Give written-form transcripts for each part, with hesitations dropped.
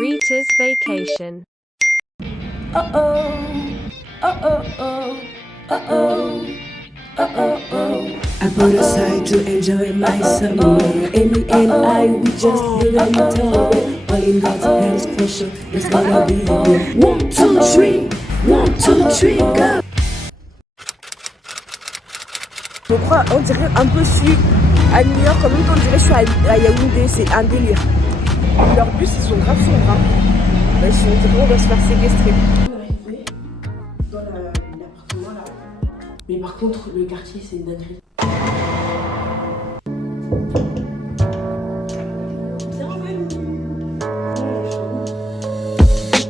Rita's vacation. I put aside to enjoy my summer. Amy and I, we just live in town. All in God's hands, for sure, it's gonna be good. 1, 2, 3, 1, 2, 3, go! Je crois, on dirait un peu je suis à New York, en même temps on dirait que je suis à Yaoundé, c'est un délire. Leurs bus ils sont grave sombres, hein. On dirait qu'on va se faire séquestrer. On est arrivé dans l'appartement là, mais par contre le quartier c'est une dinguerie.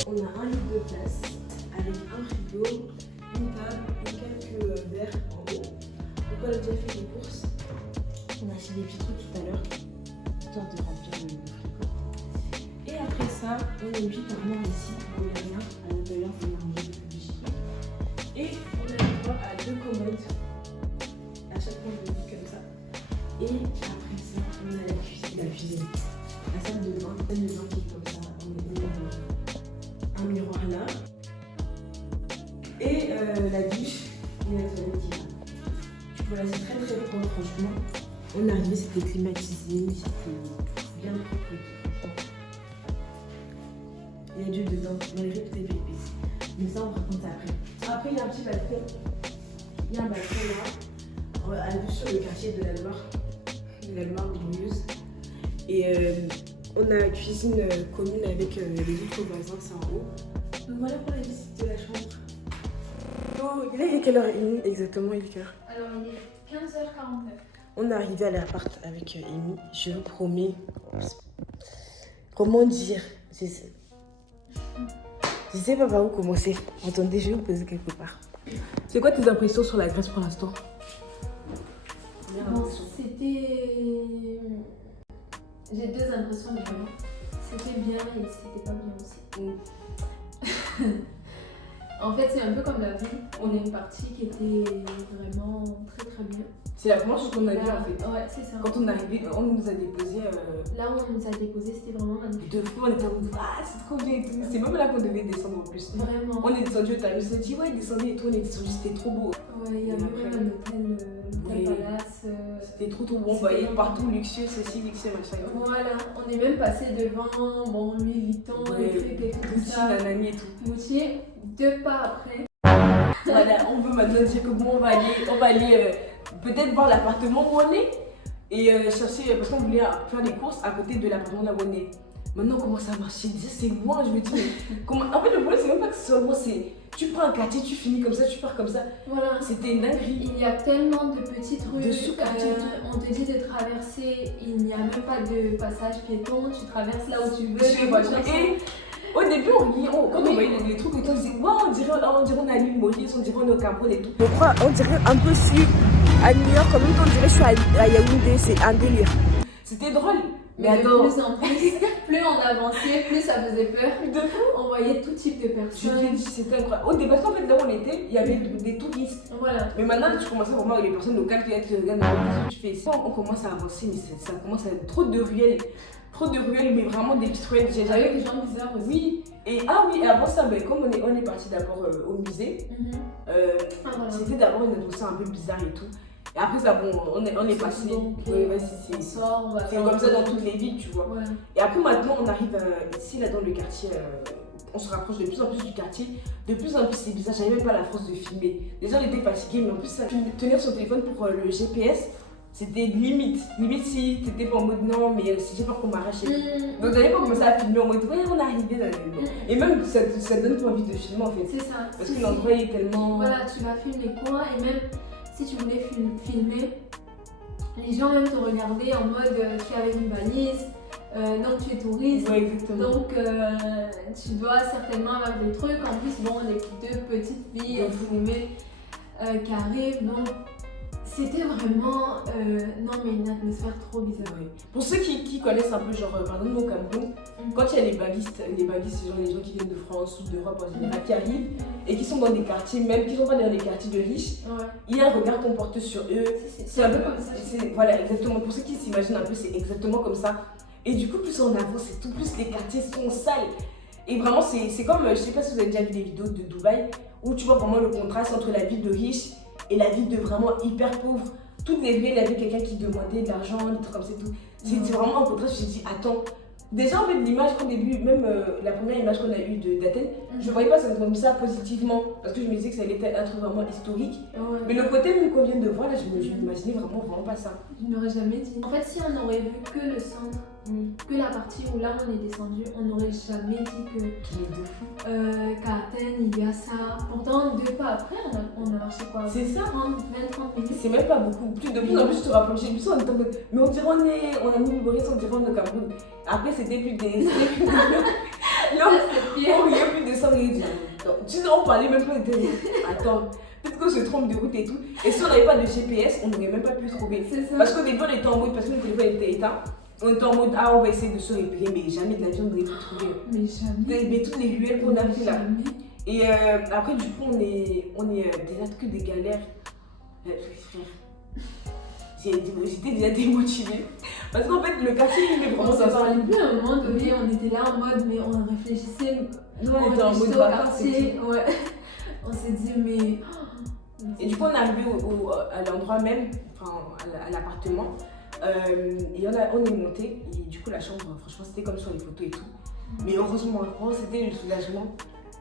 On a un lit de place avec un frigo, une table et quelques verres en haut. Donc on a déjà fait des courses. On a acheté des petits trucs tout à l'heure, histoire de remplir le frigo. Et après ça, on a une petite armoire ici pour les rien. À l'intérieur, on a rangé des bougies. Et on a le droit à 2 commodes. À chaque fois, on le dit comme ça. Et après ça, on a la cuisine. La salle de bain qui est comme ça. On a un miroir là. Et la douche et la toilette qui est là. Voilà, c'est très très propre, franchement. On est arrivé, c'était climatisé, c'était bien propre et tout. Il y a Dieu dedans, malgré toutes les péripéties. Mais ça, on raconte ça après. Après, il y a un petit balcon. Il y a un balcon là, à vue sur le quartier de la Loire glorieuse. Et on a une cuisine commune avec les autres voisins, c'est en haut. Donc voilà pour la visite de la chambre. Oh, là, il est quelle heure exactement, il est quelle heure? Alors, il est 15h49. On est arrivé à l'appart avec Amy. Je vous promets. Comment dire? Je sais pas par où commencer. Attendez, je vais vous poser quelque part. C'est quoi tes impressions sur la Grèce pour l'instant? Bon, c'était... J'ai 2 impressions différentes. C'était bien et c'était pas bien aussi. En fait, c'est un peu comme la vie. On a une partie qui était vraiment très très bien. C'est la première chose qu'on a vue en fait. Ouais, c'est ça. Quand on est arrivé, on nous a déposé. Là où on nous a déposé, c'était vraiment magnifique. De fou, on était en mode ah, c'est trop bien et tout. C'est même là qu'on devait descendre en plus. Vraiment. On est descendu au Tamis, on s'est dit ouais, descendez et tout, on est descendu, c'était trop beau. Ouais, il y avait même un hôtel, palace. C'était trop trop bon, on voyait partout luxueux, ceci, luxueux, machin. Voilà, on est même passé devant, bon, Louis Vuitton, les trucs et tout ça. Nanani et tout. Moutier, 2 pas après. Voilà, on veut maintenant dire que bon, on va aller peut-être voir l'appartement où on est et chercher, parce qu'on voulait faire des courses à côté de l'appartement là où on est. Maintenant, on commence à marcher, c'est loin, je me dis, mais comment... En fait, le problème, c'est même pas que ce soit loin, c'est tu prends un quartier, tu finis comme ça, tu pars comme ça. Voilà. C'était une dinguerie. Il y a tellement de petites rues, de sous-quartiers. On te dit de traverser, il n'y a même pas de passage piéton, tu traverses là où tu veux. Et au début, quand on voyait les trucs, on disait, wow, on dirait on est à l'île Maurice, on dirait on est au Cameroun et tout. Je crois, on dirait un peu je suis à New York, en même temps on dirait que je suis à Yaoundé, c'est un délire. C'était drôle. Mais attends, de plus en plus on avançait, plus ça faisait peur. De fou. On voyait tout type de personnes. Je te dis, c'était incroyable. Au début, en fait, là où on était, il y avait des touristes. Voilà. Mais maintenant, tu commences à voir les personnes locales qui regardent ce que tu fais ici. On commence à avancer, mais ça commence à être trop de ruelles. Trop de ruelles, mais vraiment des petites ruelles. Avec des gens bizarres aussi. Oui. Et avant ça, ben, comme on est parti d'abord au musée, voilà. c'était d'abord une atmosphère un peu bizarre et tout. Et après ça, bon, on est passé. Ouais, vas-y, c'est comme ça dans toutes les villes, tu vois. Ouais. Et après, maintenant, on arrive ici, là, dans le quartier. On se rapproche de plus en plus du quartier. De plus en plus, c'est bizarre. J'avais même pas la force de filmer. Déjà, on était fatigués, mais en plus, tenir son téléphone pour le GPS, c'était limite. Limite, si t'étais pas en mode non, mais si j'ai peur qu'on m'arrache et tout. Donc, j'avais pas commencé à filmer en mode ouais, on est arrivé dans le Et même, ça donne pas envie de filmer en fait. C'est ça. Parce que l'endroit est tellement. Voilà, tu vas filmer quoi et même. Si tu voulais filmer, les gens même te regardaient en mode tu es avec une valise, donc tu es touriste, ouais, exactement. Donc tu dois certainement avoir des trucs. En plus, bon, les 2 petites filles qui arrivent, donc c'était vraiment non mais une atmosphère trop bizarre. Ouais. Pour ceux qui connaissent un peu, genre par exemple au Cameroun, quand il y a les baguistes, c'est genre les gens qui viennent de France ou d'Europe en général qui arrivent et qui sont dans des quartiers, même qui sont pas dans les quartiers de riches, il y a un regard qu'on porte sur eux. C'est un peu comme ça. Voilà, exactement. Pour ceux qui s'imaginent un peu, c'est exactement comme ça. Et du coup, plus on avance et tout, plus les quartiers sont sales. Et vraiment, c'est comme, je sais pas si vous avez déjà vu des vidéos de Dubaï, où tu vois vraiment le contraste entre la vie de riche et la vie de vraiment hyper pauvre. Toutes les rues, il y avait quelqu'un qui demandait de l'argent, des trucs comme ça et tout. C'était vraiment un contraste, je me suis dit, attends. Déjà, en fait, l'image qu'au début, même la première image qu'on a eue d'Athènes, je ne voyais pas ça comme ça positivement, parce que je me disais que ça allait être un truc vraiment historique. Ouais. Mais le côté même qu'on vient de voir, là, je m'imaginais vraiment pas ça. Je n'aurais jamais dit. En fait, si on aurait vu que le centre, que la partie où là on est descendu, on n'aurait jamais dit que qu'à Athènes il y a ça. Pourtant, 2 pas après, on a marché quoi? C'est ça. 30 minutes. C'est même pas beaucoup. De plus en plus, je te rapproche. J'ai vu ça, on était en mode, mais on dirait on a mis le Boris, on dirait on est au Cameroun. Après, c'était plus des. Là, on riait plus des 100 et tu sais, on parlait même pas de télé. Attends. Peut-être qu'on se trompe de route et tout. Et si on n'avait pas de GPS, on n'aurait même pas pu trouver. C'est ça. Parce qu'au début, on était en mode, parce que le téléphone était éteint, on était en mode, ah, on va essayer de se repérer, mais jamais de la vie, on n'aurait pu trouver. Mais jamais. Mais toutes les ruelles qu'on a fait là. Jamais. Et après, du coup, on est déjà que des galères. J'étais déjà démotivée. Parce qu'en fait, le quartier, il est On vraiment s'en ça. parlait plus à un moment donné, on était là en mode, mais on réfléchissait. On était en mode au vacances. quartier. Ouais. On s'est dit, mais. Et du coup, on est arrivé à l'endroit même, enfin à l'appartement. Et on est monté. Et du coup, la chambre, franchement, c'était comme sur les photos et tout. Mais heureusement, c'était le soulagement.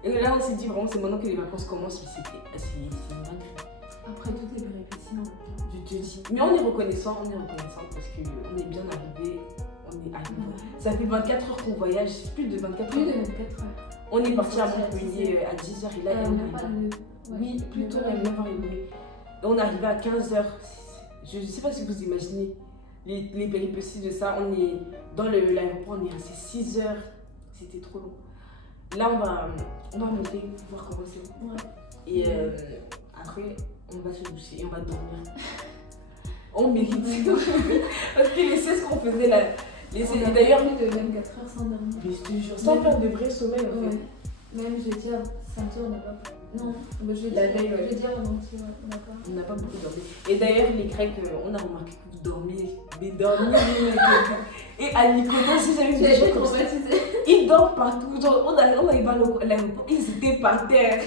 Et là, on s'est dit vraiment, c'est maintenant que les vacances commencent. Mais c'est une dinguerie. Après toutes les péripéties, Je te dis. Mais on est reconnaissant parce qu'on est bien arrivé. On est arrivé. Ça fait 24 heures qu'on voyage, plus de 24 heures. Plus de 24 heures. On est parti à Montpellier à 10h et là, on on n'a est pas arrivé. de. Oui, plutôt à 9h30. Et on est arrivé à 15h. Je ne sais pas si vous imaginez les péripéties de ça. On est dans l'aéroport, on est resté 6 heures. C'était trop long. Là, on va monter, voir comment c'est. Ouais. Et après, on va se doucher et on va dormir. On mérite. Parce que les siestes qu'on faisait là. On a d'ailleurs plus de 24 heures sans dormir. Mais je te jure, sans faire de vrai sommeil en fait. Ouais. Même je vais dire, Santo, on n'a pas. Non, je vais La dire, veille, ouais. je vais dire avant-hier, d'accord. On n'a pas beaucoup dormi. Et d'ailleurs, les Grecs, on a remarqué que vous dormiez. Mais dormiez. Et à Mykonos, si j'avais J'ai des gens été comme ça, traumatisée. ils dorment partout. Genre, on arrive à l'aéroport, ils étaient par terre.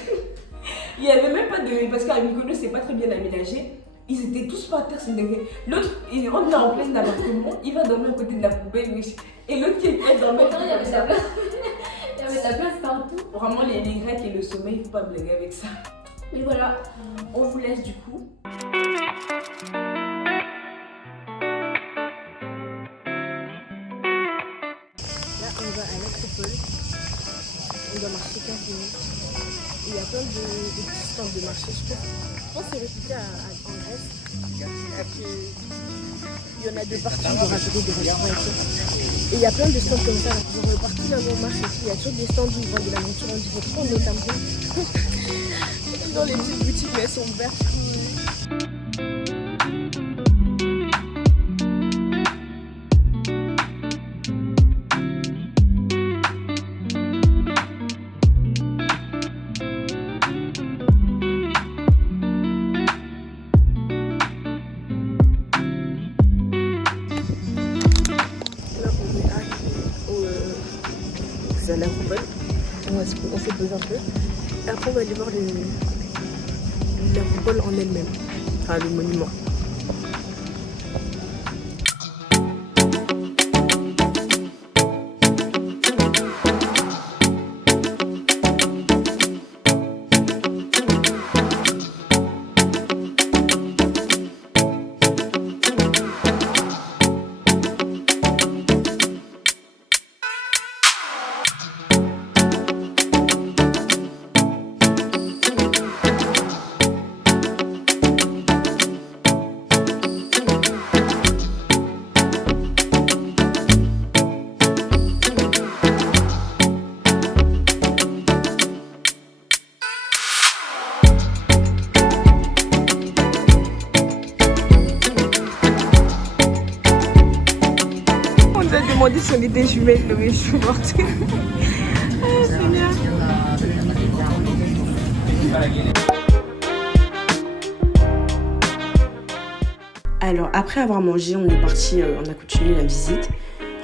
Il n'y avait même pas de. Parce qu'à Mykonos, c'est pas très bien aménagé. Ils étaient tous par terre, c'est dingue. L'autre, on est en plein appartement, il va dormir à côté de la poubelle, wesh. Et l'autre qui est dormir. Pourtant, il y avait de la place. Il y avait de la place partout. Vraiment, les Grecs et le sommeil, il ne faut pas blaguer avec ça. Mais voilà, on vous laisse du coup. Là, on va à l'Acropole. On doit marcher 15 minutes. Il y a plein de petits stands de marché. Je pense que c'est réputé en Grèce. Il y en a de partout, ils ont rajouté des restaurants et tout. Et il y a plein de stands comme ça. Genre, partout là où on marche et tout, il y a toujours des stands où ils vendent de la nourriture. On dirait trop au Cameroun. Dans les petites boutiques, mais elles sont vertes. À l'Acropole. On s'est posé un peu. Et après, on va aller voir l'Acropole en elle-même. Enfin, le monument. Demandé si on était jumelles, mais je suis morte. Oh, Seigneur. Alors, après avoir mangé, on est parti, on a continué la visite.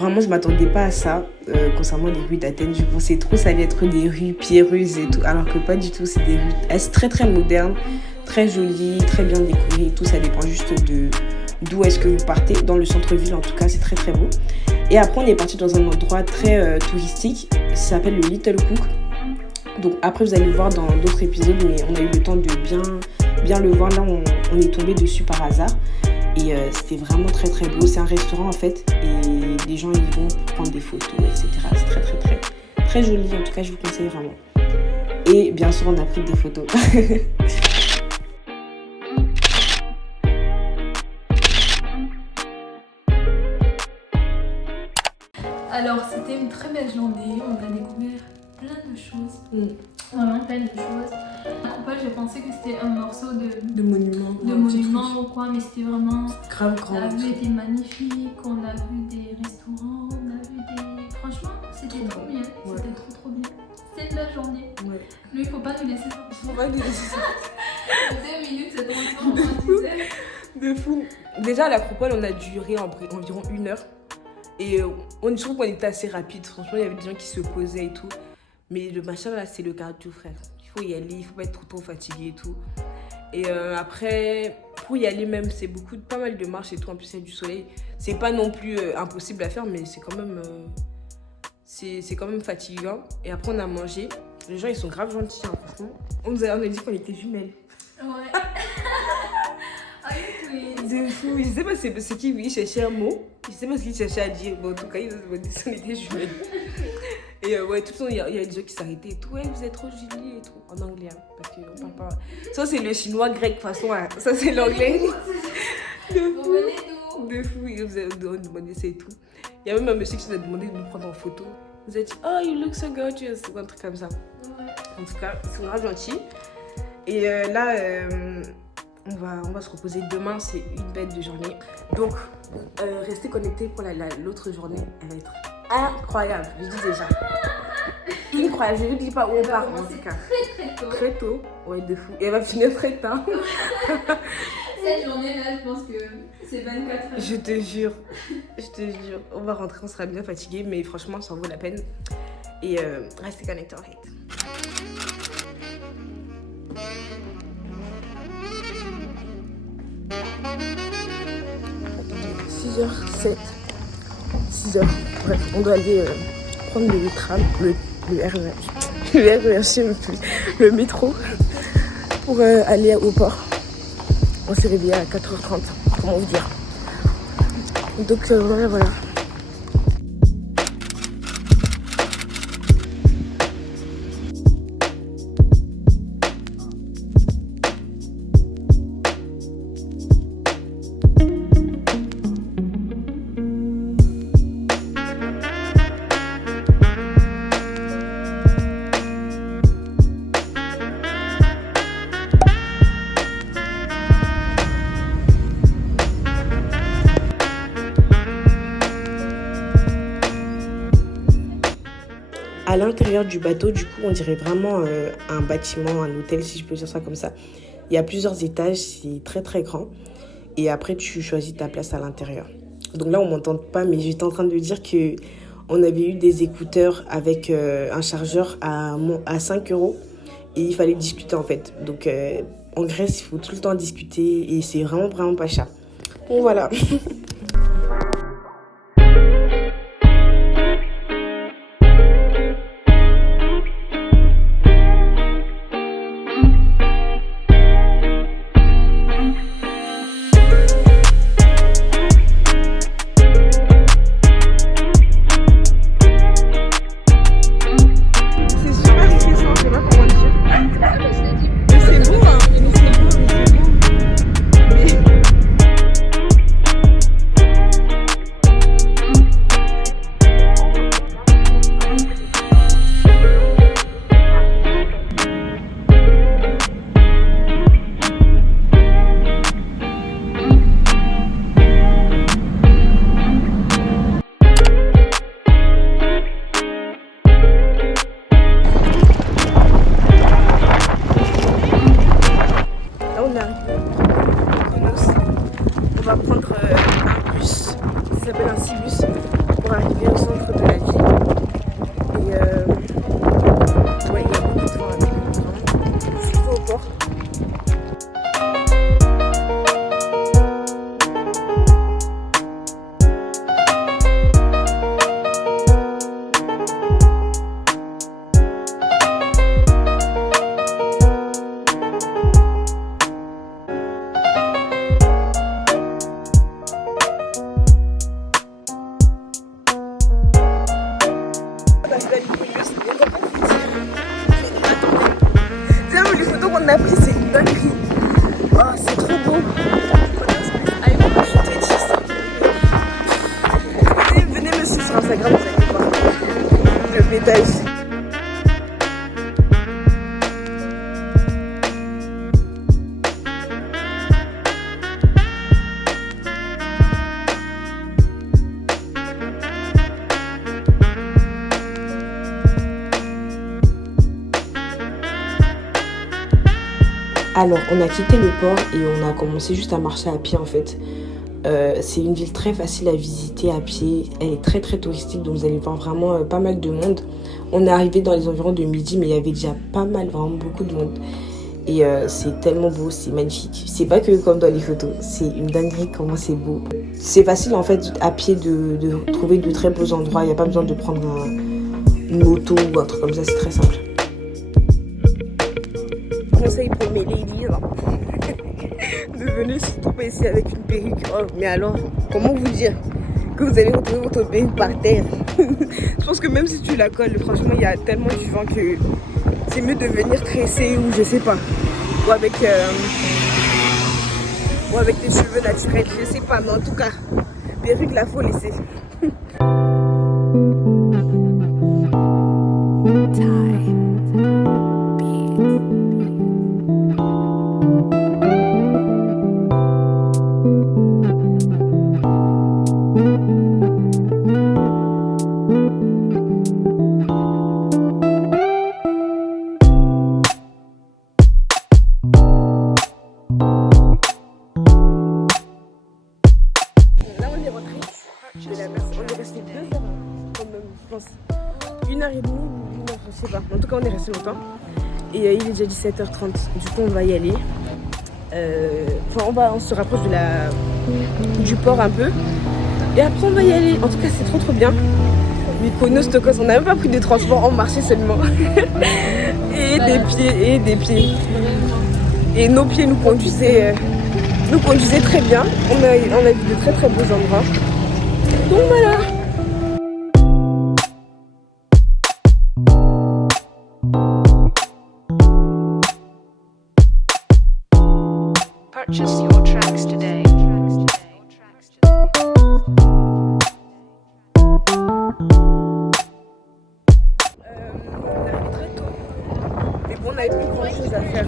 Vraiment, je m'attendais pas à ça concernant les rues d'Athènes. Je pensais trop que ça allait être des rues pierreuses et tout, alors que pas du tout. C'est des rues très très modernes, très jolies, très bien décorées et tout. Ça dépend juste de d'où est-ce que vous partez. Dans le centre-ville, en tout cas, c'est très très beau. Et après, on est parti dans un endroit très touristique. Ça s'appelle le Little Cook. Donc après, vous allez le voir dans d'autres épisodes, mais on a eu le temps de bien le voir. Là, on est tombé dessus par hasard. Et c'était vraiment très très beau. C'est un restaurant en fait. Et les gens y vont pour prendre des photos, etc. C'est très très très très joli. En tout cas, je vous conseille vraiment. Et bien sûr, on a pris des photos. Alors, c'était une très belle journée. On a découvert plein de choses. Vraiment plein de choses. L'acropole, j'ai pensé que c'était un morceau De monuments. de monument ou quoi, mais c'était vraiment... Grave grand. La vue était magnifique, on a vu des restaurants, on a vu des... Franchement, c'était trop bien. Ouais. C'était trop bien. C'était une belle journée. Ouais. Lui, il faut pas nous laisser ça. Faut pas nous laisser ça. 2 minutes, c'est trop long. De fou. Déjà, à l'acropole, on a duré environ 1 heure. Et je trouve qu'on était assez rapide. Franchement, il y avait des gens qui se posaient et tout. Mais le machin, là, c'est le cardio, frère. Il faut y aller, il faut pas être trop fatigué et tout. Et après, pour y aller même, c'est pas mal de marches et tout. En plus, il y a du soleil. C'est pas non plus impossible à faire, mais c'est quand même... c'est quand même fatigant. Et après, on a mangé. Les gens, ils sont grave gentils, hein, franchement. On a dit qu'on était jumelles. Ouais. Ah oui. De fou. Je sais pas c'est qui, oui, cherchait un mot. Je sais pas ce qu'il cherchait à dire. Bon, en tout cas, ils ont dit qu'on était jumelles. Et ouais, tout le temps, il y a des gens qui s'arrêtaient et tout. Ouais, vous êtes trop jolies et tout. En anglais, hein, parce qu'on parle pas. Ça, c'est le chinois grec, de toute façon. Hein. Ça, c'est l'anglais. Vous venez d'où? De fou. Ils vous ont demandé ça et tout. Il y a même un monsieur qui nous a demandé de nous prendre en photo. Vous avez dit, oh, you look so gorgeous. Ou un truc comme ça. Ouais. En tout cas, ils sont grave gentils. Et là, on va se reposer demain. C'est une bête de journée. Donc, restez connectés pour l'autre journée. Elle va être incroyable, je dis déjà. Incroyable, je ne dis pas où on part en tout cas. Très tôt. Très tôt, ouais, de fou. Et elle va finir très tard. Cette journée-là, je pense que c'est 24 heures. Je te jure. On va rentrer, on sera bien fatigué, mais franchement, ça en vaut la peine. Et restez connectés en fait. 6h07. 6h. Bref, on doit aller prendre le tram, le RER. Le RER, je sais même plus. Le métro pour aller au port. On s'est réveillé à 4h30. Comment vous dire. Donc voilà. À l'intérieur du bateau, du coup, on dirait vraiment un bâtiment, un hôtel, si je peux dire ça comme ça. Il y a plusieurs étages, c'est très très grand. Et après, tu choisis ta place à l'intérieur. Donc là, on m'entend pas, mais j'étais en train de dire que on avait eu des écouteurs avec un chargeur à 5 €. Et il fallait discuter en fait. Donc en Grèce, il faut tout le temps discuter et c'est vraiment vraiment pas cher. Bon voilà. Attendez. Les photos qu'on a prises, c'est une dinguerie. Oh, c'est trop beau. Venez me suivre sur Instagram, vous allez voir le bétail. Alors, on a quitté le port et on a commencé juste à marcher à pied en fait. C'est une ville très facile à visiter à pied. Elle est très très touristique, donc vous allez voir vraiment pas mal de monde. On est arrivé dans les environs de midi, mais il y avait déjà pas mal, vraiment beaucoup de monde. Et c'est tellement beau, c'est magnifique. C'est pas que comme dans les photos, c'est une dinguerie comment c'est beau. C'est facile en fait à pied de trouver de très beaux endroits. Il n'y a pas besoin de prendre une moto ou un truc comme ça, c'est très simple. Conseil pour mes ladies là. De venir se trouver ici avec une perruque. Oh, mais alors, comment vous dire que vous allez retrouver votre perruque par terre? Je pense que même si tu la colles, franchement, il y a tellement du vent que c'est mieux de venir tresser ou je sais pas. Ou avec des cheveux naturels, je sais pas. Mais en tout cas, perruque là, faut laisser. Je sais pas, en tout cas on est resté longtemps et il est déjà 17h30, du coup on va y aller. On se rapproche du port un peu et après on va y aller. En tout cas c'est trop bien. Mykonos, Stokos, on n'a même pas pris de transport, on marchait seulement. et des pieds. Et nos pieds nous conduisaient très bien. On a vu de très beaux endroits. Donc voilà. Purchase your tracks today. On est arrivé très tôt. Mais bon, on n'avait plus grand chose à faire.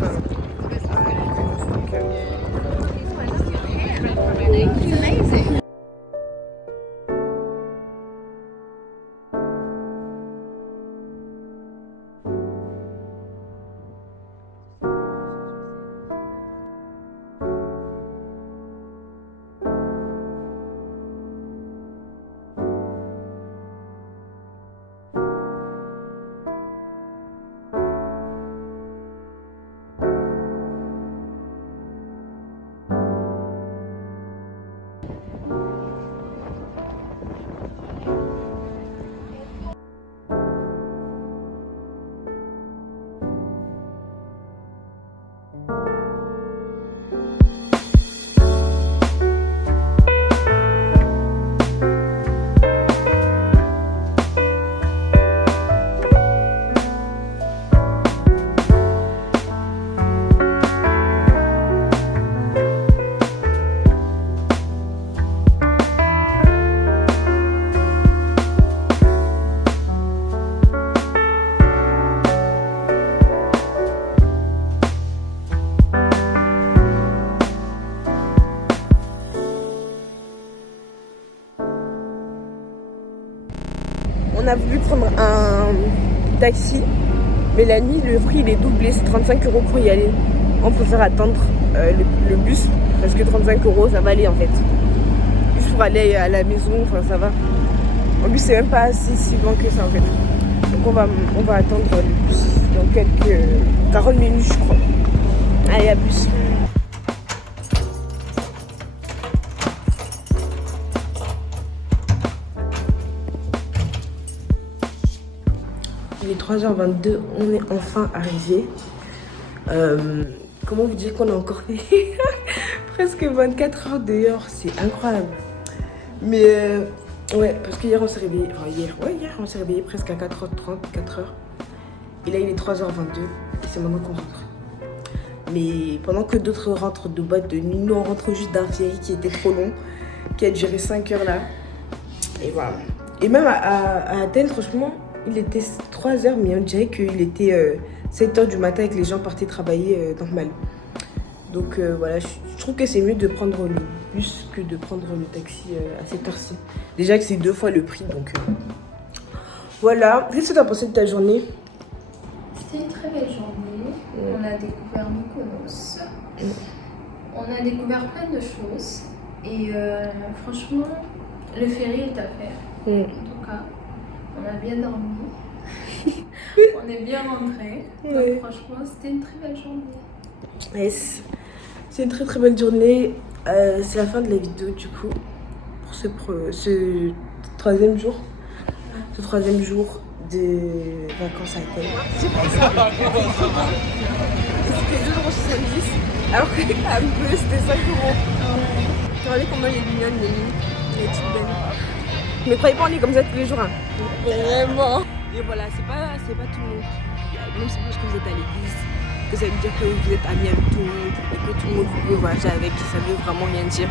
On a voulu prendre un taxi, mais la nuit, le prix il est doublé, c'est 35 € pour y aller. On préfère attendre le bus, parce que 35 € ça va aller en fait. Juste pour aller à la maison, enfin ça va. En plus, c'est même pas si loin que ça en fait. Donc on va attendre le bus dans quelques 40 minutes, je crois. Allez, à plus. Il est 3h22, on est enfin arrivé. Comment vous dire qu'on a encore fait presque 24 heures dehors, c'est incroyable. Mais Ouais, parce qu'hier on s'est réveillé, enfin hier on s'est réveillé presque à 4h30, 4h. Et là il est 3h22 et c'est maintenant qu'on rentre. Mais pendant que d'autres rentrent de boîte de nuit, nous on rentre juste d'un ferry qui était trop long, qui a duré 5 heures là. Et voilà. Et même à Athènes, franchement, il était 3h, mais on dirait qu'il était 7h du matin et que les gens partaient travailler normal. Donc voilà, je trouve que c'est mieux de prendre le bus que de prendre le taxi à cette heure-ci. Déjà que c'est 2 fois le prix, donc voilà. Qu'est-ce que tu as pensé de ta journée? C'était une très belle journée. On a découvert Mykonos. On a découvert plein de choses. Et franchement, le ferry est à faire. En tout cas, on a bien dormi. On est bien rentrés. Donc franchement, c'était une très belle journée. Yes. C'est une très très belle journée. C'est la fin de la vidéo du coup. Pour ce troisième jour. Ce troisième jour de vacances à Athènes. J'ai pris ça. C'était 2,70 €. Alors qu'à peu c'était 5 €. Regardez comment elle est mignonne, les petites belles. Mais croyez pas, on est comme ça tous les jours. Hein. Vraiment. Et voilà, c'est pas tout le monde. Même si parce que vous êtes à l'église, que ça veut dire que vous êtes amis avec tout le monde et que tout le monde vous peut voyager avec, ça veut vraiment rien dire.